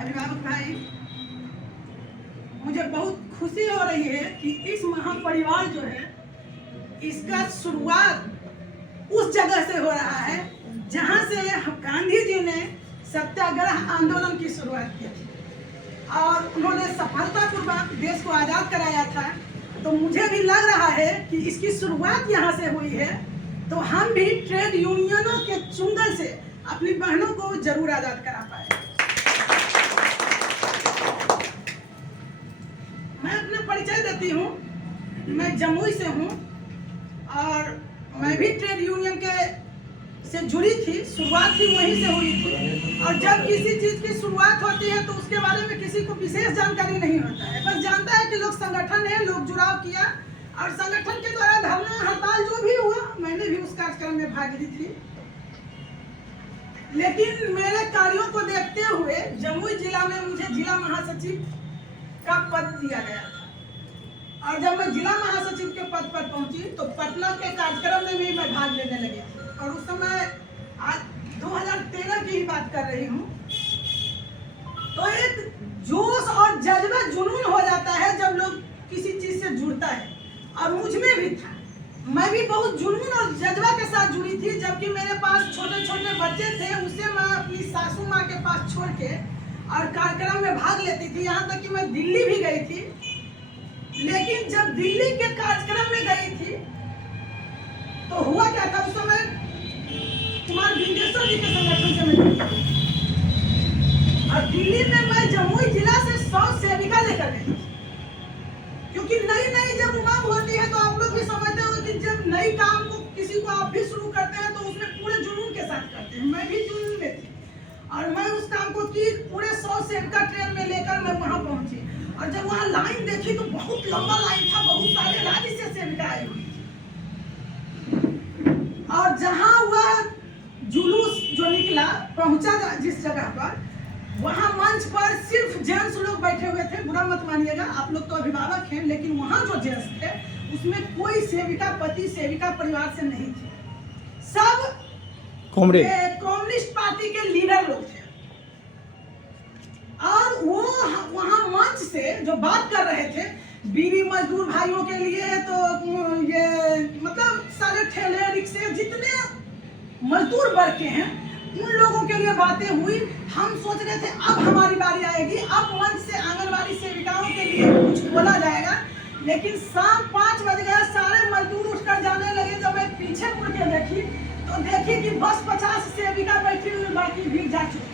अभिभावक भाई, मुझे बहुत खुशी हो रही है कि इस महापरिवार जो है इसका शुरुआत उस जगह से हो रहा है जहां से गांधी जी ने सत्याग्रह आंदोलन की शुरुआत की थी और उन्होंने सफलतापूर्वक देश को आज़ाद कराया था। तो मुझे भी लग रहा है कि इसकी शुरुआत यहाँ से हुई है, तो हम भी ट्रेड यूनियनों के चुंगल से अपनी बहनों को जरूर आज़ाद करा पाए। मैं अपना परिचय देती हूँ। मैं जमुई से हूँ और मैं भी ट्रेड यूनियन के से जुड़ी थी। शुरुआत भी वहीं से हुई थी और जब किसी चीज़ की शुरुआत होती है तो उसके बारे में किसी को विशेष जानकारी नहीं होता है, बस जानता है कि लोग संगठन है, लोग जुड़ाव किया और संगठन के द्वारा धरना हड़ताल जो भी हुआ, मैंने भी उस कार्यक्रम में भाग ली थी। लेकिन मेरे कार्यों को देखते हुए जमुई जिला में मुझे जिला महासचिव का पद दिया गया था और जब मैं जिला महासचिव के पद पर पहुंची तो पटना के कार्यक्रम में भी मैं भाग लेने लगी थी और उस समय आज 2013 की ही बात कर रही हूँ। तो एक जोश और जज्बा जुनून हो जाता है जब लोग किसी चीज से जुड़ता है और मुझ में भी था। मैं भी बहुत जुनून और जज्बा के साथ जुड़ी थी, जबकि मेरे पास छोटे छोटे बच्चे थे, उसे मैं अपनी सासू माँ के पास छोड़ के और कार्यक्रम में भाग लेती थी। यहाँ तक कि मैं दिल्ली भी गई थी। लेकिन जब दिल्ली के कार्यक्रम में गई थी तो हुआ क्या था, उस समय कुमार भिंडेश्वर जी के संगठन से मैं जुड़ी और दिल्ली में मैं जमुई जिला से 100 सेविका लेकर गई, क्योंकि नई नई जब उमंग होती है तो आप लोग भी समझते हो कि जब नई काम को किसी को आप भी शुरू करते हैं तो उसमें पूरे जुनून के साथ करते हैं। मैं भी जुनून में थी और मैं उस काम को की, पूरे 100 सेविका ट्रेन में लेकर मैं वहां पहुंची और जब वहां लाइन देखी तो बहुत लंबा लाइन था, बहुत सारे राज्य से सेविका आई हुई और जहां वह जुलूस जो निकला पहुंचा जिस जगह पर, वहां मंच पर सिर्फ जेंट्स लोग बैठे हुए थे। बुरा मत मानिएगा, आप लोग तो अभिभावक हैं, लेकिन वहां जो जेंट्स थे उसमें कोई सेविका पति सेविका परिवार से नहीं थे, सब कम्युनिस्ट पार्टी के लीडर लोग थे और वो वहां मंच से जो बात कर रहे थे बीवी मजदूर भाइयों के लिए, तो ये मतलब सारे ठेले रिक्शे जितने मजदूर वर्ग के हैं उन लोगों के लिए बातें हुई। हम सोच रहे थे अब हमारी बारी आएगी, अब मंच से आंगनबाड़ी सेविकाओं के लिए कुछ बोला जाएगा, लेकिन शाम 5 बज गया, सारे मजदूर उठकर जाने लगे। जब मैं पीछे मुड़ के देखी तो देखी कि बस 50 सेविका बैठी हुई, बाकी भीड़ जा चुकी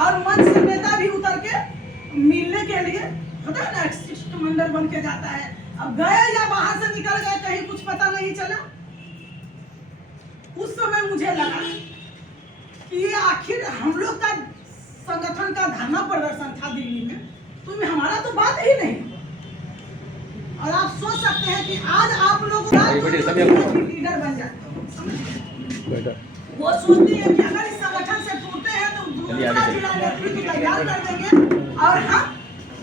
और मंच से नेता भी उतर के मिलने के लिए, पता है ना, शिष्टमंडल बन के जाता है। अब गए या बाहर से निकल गए, कहीं कुछ पता नहीं चला। उस समय मुझे लगा कि आखिर हम लोग का संगठन का धरना प्रदर्शन था दिल्ली में, तो हमारा तो बात ही नहीं। और आप सोच सकते हैं कि आज आप लोग लीडर बन जाते हो। वो सोचती है कि अगर इस संगठन से टूटते हैं तो दूसरा जिला नेतृत्व तैयार कर देंगे और हम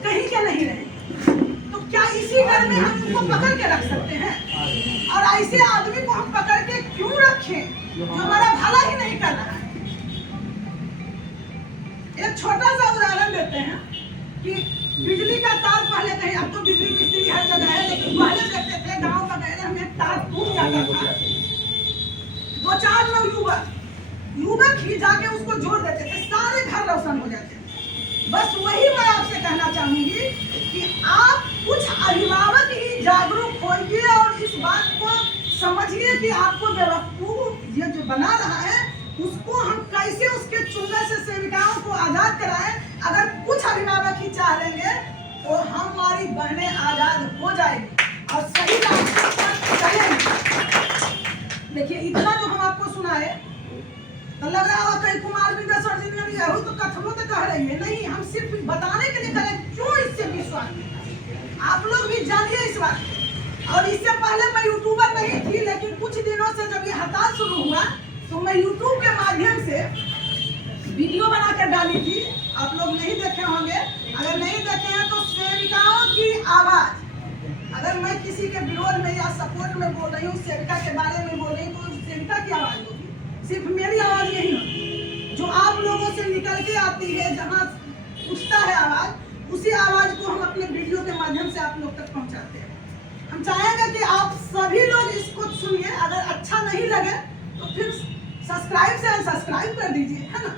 कहीं के नहीं रहेंगे। तो क्या इसी डर में हम उनको पकड़ के रख सकते हैं? और ऐसे आदमी को हम पकड़ के क्यों रखें जो हमारा भला ही नहीं कर रहा है? एक छोटा सा उदाहरण देते हैं कि बिजली का तार पहले कहीं, अब तो बिजली मिस्त्री हर जगह है, लेकिन पहले देखते थे गांव वगैरह में तार टूट जाता था, 2-4 लोग युवक ही जाके उसको जोड़ देते थे, सारे घर रोशन हो जाते थे। बस वही मैं आपसे कहना चाहूंगी कि आप कुछ अभिभावक ही जागरूक होइए और इस बात को समझिए कि आपको बेवकूफ ये जो बना रहा है उसको हम कैसे उसके चुंगल से सेविकाओं को आजाद कराएं। अगर कुछ अभिभावक ही चाह लेंगे तो हमारी बहनें आजाद हो जाएगी और सही रास्ते पर चलेंगे। देखिए, इतना जो हम आपको सुनाए तो लग रहा होगा कहीं कुमार भिंडेश्वर जी ने यही तो कथनों तो कह रही है, नहीं, हम सिर्फ बताने के लिए करें क्यों इससे विश्वास नहीं। आप लोग भी जानिए इस बात को। और इससे पहले मैं यूट्यूबर नहीं थी, लेकिन कुछ दिनों से जब ये हड़ताल शुरू हुआ तो मैं यूट्यूब के माध्यम से वीडियो बना कर डाली थी। आप लोग नहीं देखे होंगे, अगर नहीं देखे हैं तो सेविकाओं की आवाज, अगर मैं किसी के विरोध में या सपोर्ट में बोल रही हूँ, सेविका के बारे में बोल रही हूँ, तो सेविका की आवाज होगी, सिर्फ मेरी आवाज नहीं होगी, जो आप लोगों से निकल के आती है, जहाँ उठता माध्यम से आप लोग तक पहुंचाते हैं। हम चाहेंगे कि आप सभी लोग इसको सुनिए, अगर अच्छा नहीं लगे तो फिर सब्सक्राइब से अनसब्सक्राइब कर दीजिए, है ना।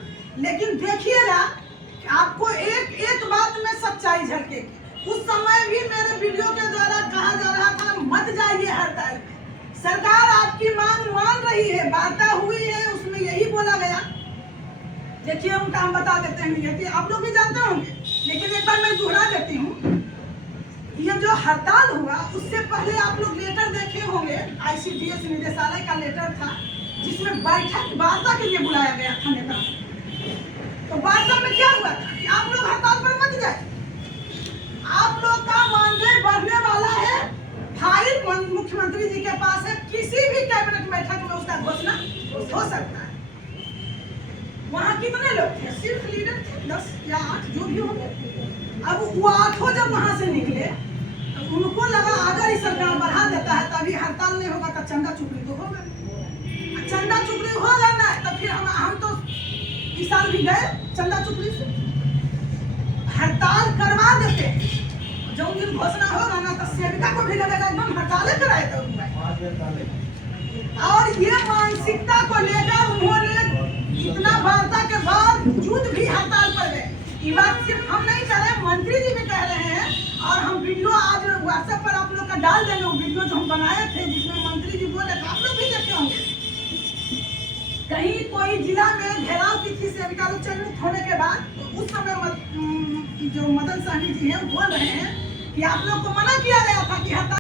लेकिन देखिएगा कि आपको एक एक बात में सच्चाई झलकेगी। उस समय भी मेरे वीडियो के द्वारा कहा जा रहा था मत जाइए हड़ताल पे, सरकार आपकी मांग मान रही है, वार्ता हुई है, उसमें यही बोला गया। देखिए उनका हम बता देते हैं कि आप लोग भी जानते होंगे, लेकिन एक बार मैं दोहरा देती हूँ। ये जो हड़ताल हुआ उससे पहले आप लोग लेटर देखे होंगे, ICDS निदेशालय का लेटर था जिसमें बैठक वार्ता के लिए बुलाया गया था नेता। तो वार्ता में क्या हुआ था कि आप लोग हड़ताल पर मत जाए, आप लोग का मानदेय बढ़ने वाला है, फाइल मुख्यमंत्री जी के पास है, किसी भी कैबिनेट बैठक में उसका घोषणा हो सकता है। वहाँ कितने लोग थे, सिर्फ लीडर थे 10 या 8 जो भी होंगे। अब वो 8 जब वहाँ से निकले तो उनको लगा अगर इस सरकार बढ़ा देता है तभी हड़ताल नहीं होगा तो चंदा चुगली तो होगा, चंदा चुगली होगा ना तो फिर हम तो इस साल भी गए चंदा चुगली से हड़ताल करवा देते। जब दिन घोषणा होगा ना तो सेविका को भी लगेगा एकदम हड़ताल कराए तो। और ये मानसिकता को लेकर उन्होंने इतना वार्ता के बावजूद भी हड़ताल पर गए। ये बात सिर्फ हम नहीं कह रहे, मंत्री जी भी कह रहे हैं। और हम वीडियो आज व्हाट्सएप पर आप लोग का डाल देंगे, वीडियो जो हम बनाए थे जिसमें मंत्री जी बोले थे, आप लोग भी देखे होंगे। कहीं कोई जिला में घेराव की थी सेविका लोग चयनित होने के बाद, तो उस समय जो मदन सहनी जी हैं बोल रहे हैं कि आप लोग को मना किया गया था कि हड़ताल